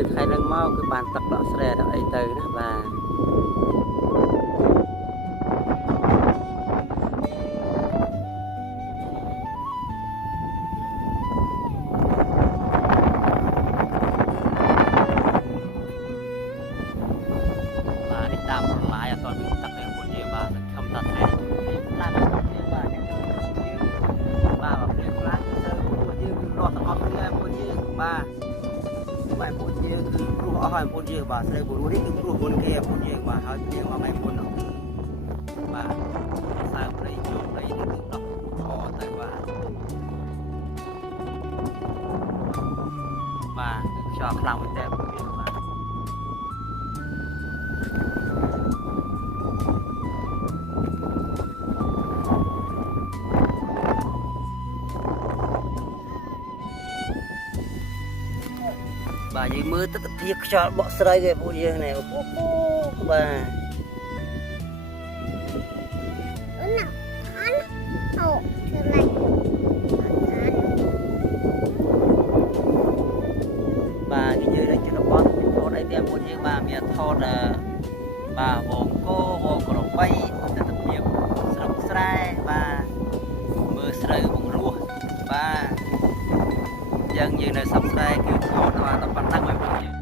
យើងថ្ងៃនឹងមកគឺបានទឹកដក់ស្រែដល់អីទៅណាបាទនេះតាមប្រឡាយអត់ទាន់មានទឹកទេបងយើងបាទសង្ឃឹមថាថ្ងៃនេះតាមបងយើងបាទអ្នកយើងបាទព្រាខ្លាំងទៅបងយើងគឺរស់ទាំងអស់គ្នាបងយើងបាទបែបបងយើងគឺព្រោះអស់ហើយបងយើងបាទស្រូវព្រោះនេះគឺព្រោះមុនគេបងយើងបាទហើយព្រាមកថ្ងៃមុននោះបាទសើព្រៃជោគព្រៃនេះគឺដោះខទៅបាទបាទគឺខ្យល់ខ្លាំងមែនតើបងយើងបាទបាទយើងមើលទិដ្ឋភាពខ្យល់បក់ស្រូវឯពួកយើងនេះអូបាទបាទគេយើងនឹងជនបទថតអីទាំងពួកយើងបាទមានថតបាទវងគោវងក្របីទិដ្ឋភាពស្រុកស្រែបាទមើលស្រូវបង្រោះបាទយើងនៅសប្តាហ៍គឺថតដល់ប៉ុណ្ណឹងហើយពួកយើង